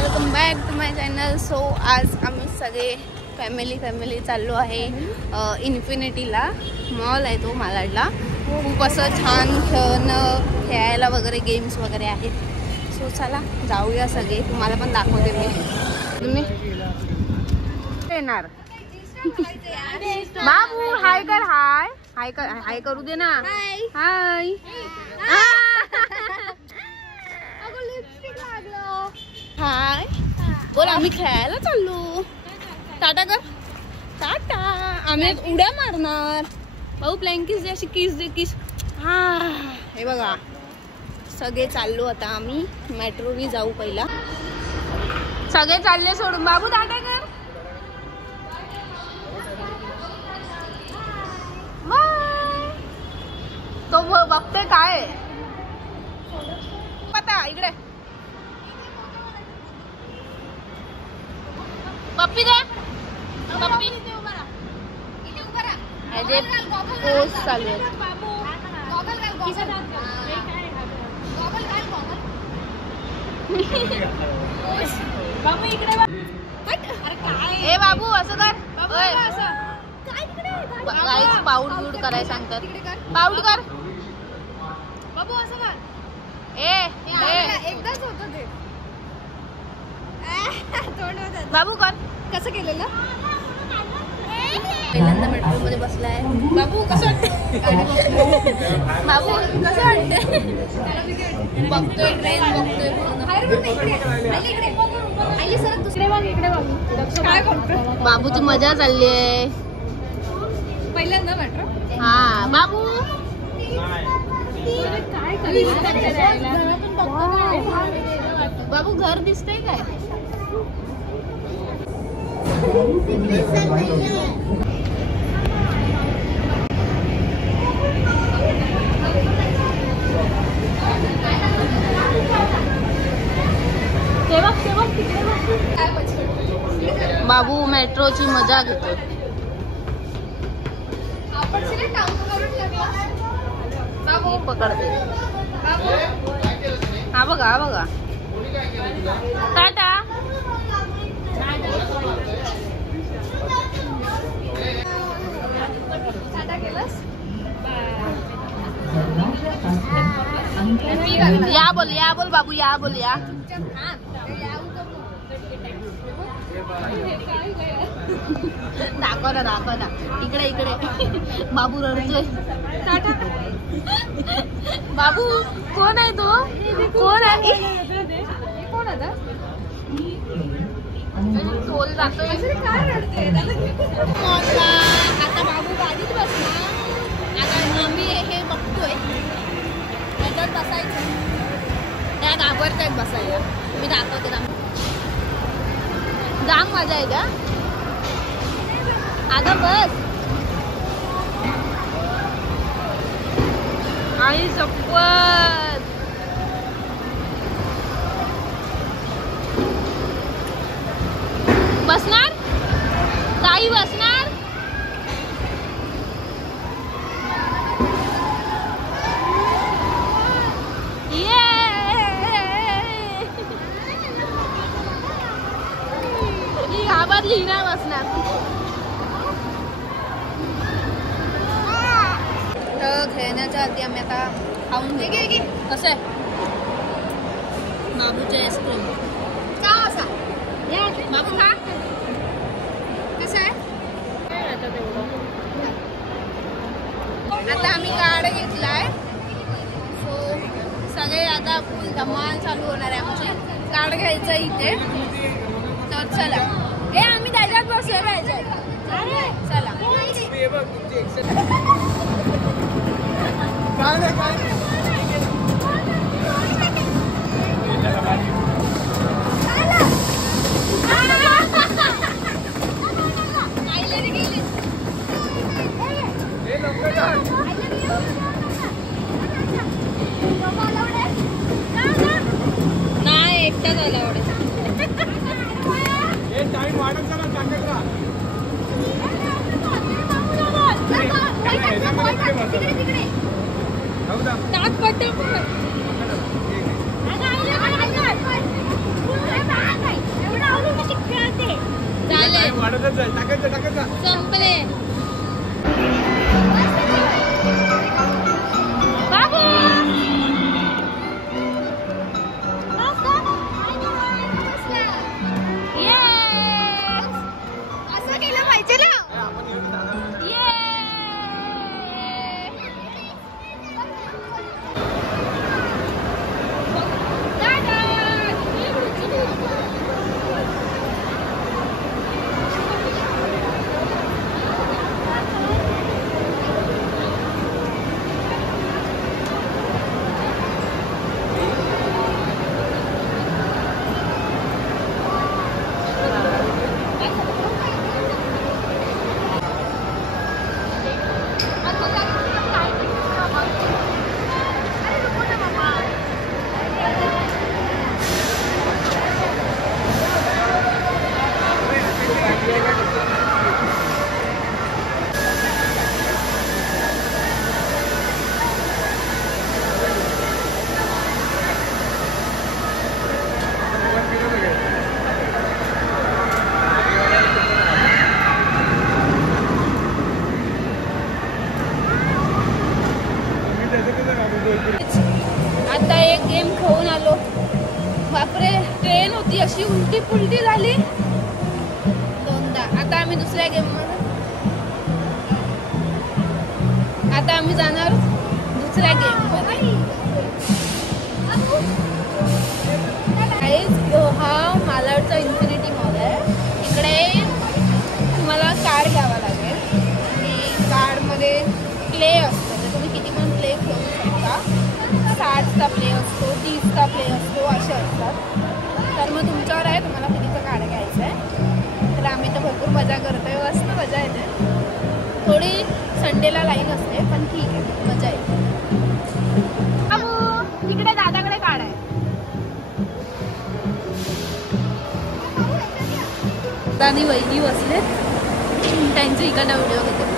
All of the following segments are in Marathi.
Welcome back to my channel. So आज आम्ही सगळे फॅमिली चाललो आहे इन्फिनिटीला. मॉल आहे तो मालाडला. खूप असं छान खेळायला वगैरे गेम्स वगैरे आहेत. सो चला जाऊया सगळे. तुम्हाला पण दाखवते मी. तुम्ही येणार बाबू हाय कर. हाय हाय कर. हाय करू दे ना. हाय हाय बोल. आम्ही खेळायला चाललो. टाटा कर. टाटा. आम्ही उड्या मारणार. भाऊ ब्लँकिस दे. अशी किस दे. किस. हा हे बघा सगळे चाललो आता आम्ही. मेट्रोनी जाऊ पहिला. सगळे चालले सोडून. बाबू टाटा कर. तो बघतोय काय पता इकडे. पप्पी दे. पप्पी पोस्ट चालू आहे. ए बाबू असं कर. पाऊड बिऊड करायला सांगतात. पाऊड कर बाबू. असं कर. एकदाच होत ते. बाबू कर. कसं केलेलं. पहिल्यांदा मेट्रो मध्ये बसलाय. बाबू कसं बाबू कसं वाटतंय. बघतोय ट्रेन बघतोय. बाबूची मजा चालली आहे. पहिल्यांदा मेट्रो. हा बाबू बाबू घर दिसतंय काय. बाबू मेट्रोची मजा घेतो. पकडते. हा बघा हा बघा. टाटा. या बोल बाबू. या बोल. या दाखव ना. इकडे बाबू रडतोय. बाबू कोण आहे तो. कोण आहे. टोल जातोय. आता बाबू गाडीत बसला. आता आम्ही हे बघतोय त्याच्यात बसायचं. त्या घाबरत आहेत बसायला. मी दाखवते ना. जाम मजा आहे का. अगं बस. आई शपथ. बसणार ताई बसणार. घाबरली ना बसणार. तर खेळण्याच्या आधी आम्ही आता खाऊन घे. कसं आहे बाबूचे आईस्क्रीम. का असा बाबू खा. कसं आहे. आता आम्ही कार्ड घेतलाय. सो सगळे आता फुल धमाल चालू होणार आहे आमची. कार्ड घ्यायचं इथे. तर चला. आम्ही त्याच्यात बसलो पाहिजे. चला. नाही एकटा झाला एवढे. टाटा संपले. बाबू असं केलं पाहिजे ना. आता एक गेम खेळून आलो. बापरे, ट्रेन होती अशी उलटी पुलटी झाली दोनदा. आता आम्ही दुसऱ्या गेम मध्ये, आता आम्ही जाणार दुसऱ्या गेम मध्ये. हा मालाडचा इन्फिनिटी मॉल आहे. इकडे तुम्हाला कार्ड घ्यावा लागेल आणि कार्डमध्ये प्ले असतो. तर तुम्ही किती पण प्ले खेळू शकता. 60चा प्ले असतो, 30चा प्ले असतो, असे असतात. तर मग तुमच्यावर आहे तुम्हाला कितीचं कार्ड घ्यायचं आहे. तर आम्ही तर भरपूर मजा करतोय, मस्त मजा येते. थोडी संडेला लाईन असते पण ठीक आहे, मजा येते. तिकडे दादाकडे कार्ड आहे. दादानी वहिनी बसले, त्यांची इकडनं व्हिडिओ घेते.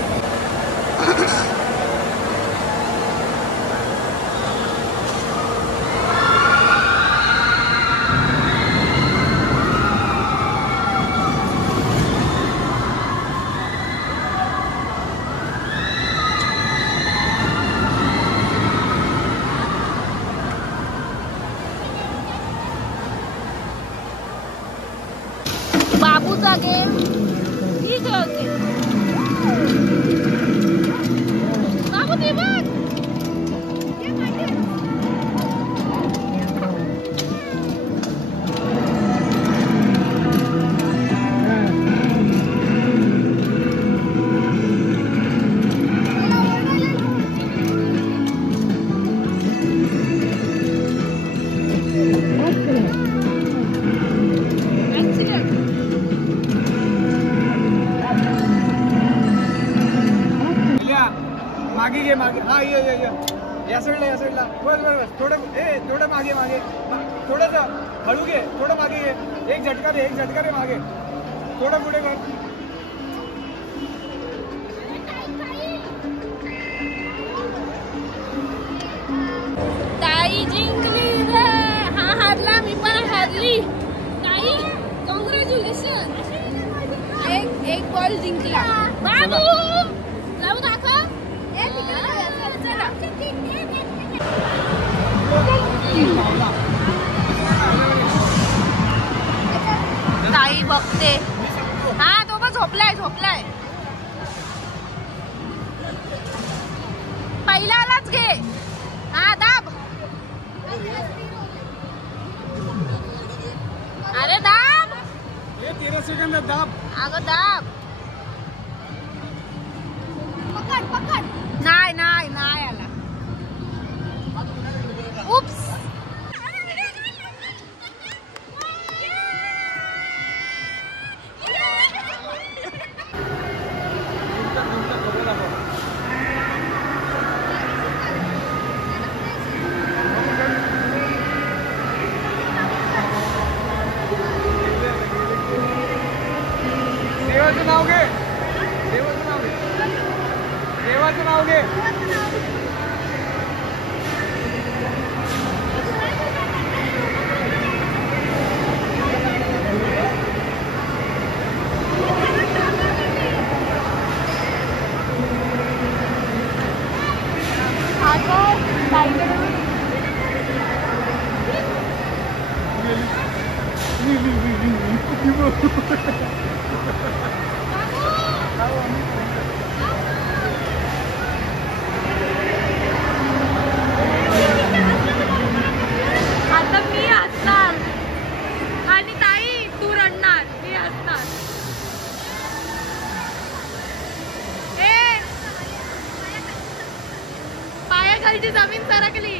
बाबूचा गेम ठीक होते. बाबू ते बघ, मागे घे मागे. हा ये या साईडला बस थोडं मागे थोडंसं हळू घे, थोडं मागे घे. एक झटका दे मागे, थोडं पुढे कर. ताई जिंकली रे. हा हारला, मी पण हारली. ताई कॉंग्रॅच्युलेशन, एक बॉल जिंकला. बाबू जाऊ दाखव. ताई बघते. हा तो पण झोपलाय. पहिल्यालाच घे. हा दाब. अरे दाब. 13 सेकंद दाब. अगं दाब. पकड. नाही आला. उप्स. देवाचं नाव घे. आता मी असणार आणि ताई तू रडणार, मी असणार. पायाखालची जमीन सरकली.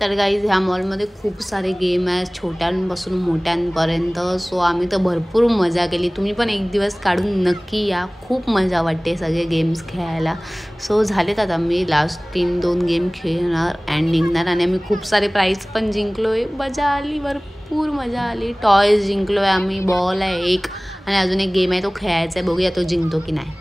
तर गाईज ह्या मॉलमध्ये खूप सारे गेम आहेत छोट्यांपासून मोठ्यांपर्यंत. सो आम्ही तर भरपूर मजा केली. तुम्ही पण एक दिवस काढून नक्की या. खूप मजा वाटते सगळे गेम्स खेळायला. सो झालेत आता मी लास्ट 3-2 गेम खेळणार अँड निघणार. आणि आम्ही खूप सारे प्राईज पण जिंकलो आहे. मजा आली, भरपूर मजा आली. टॉयज जिंकलो आहे आम्ही, बॉल आहे एक आणि अजून एक गेम आहे तो खेळायचा आहे. बघूया तो जिंकतो की नाही.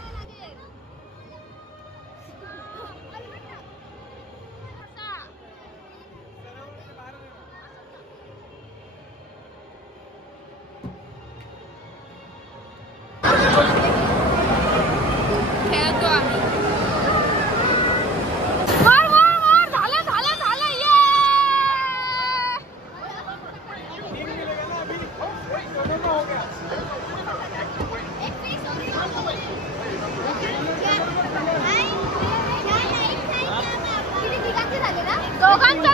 दोघांचं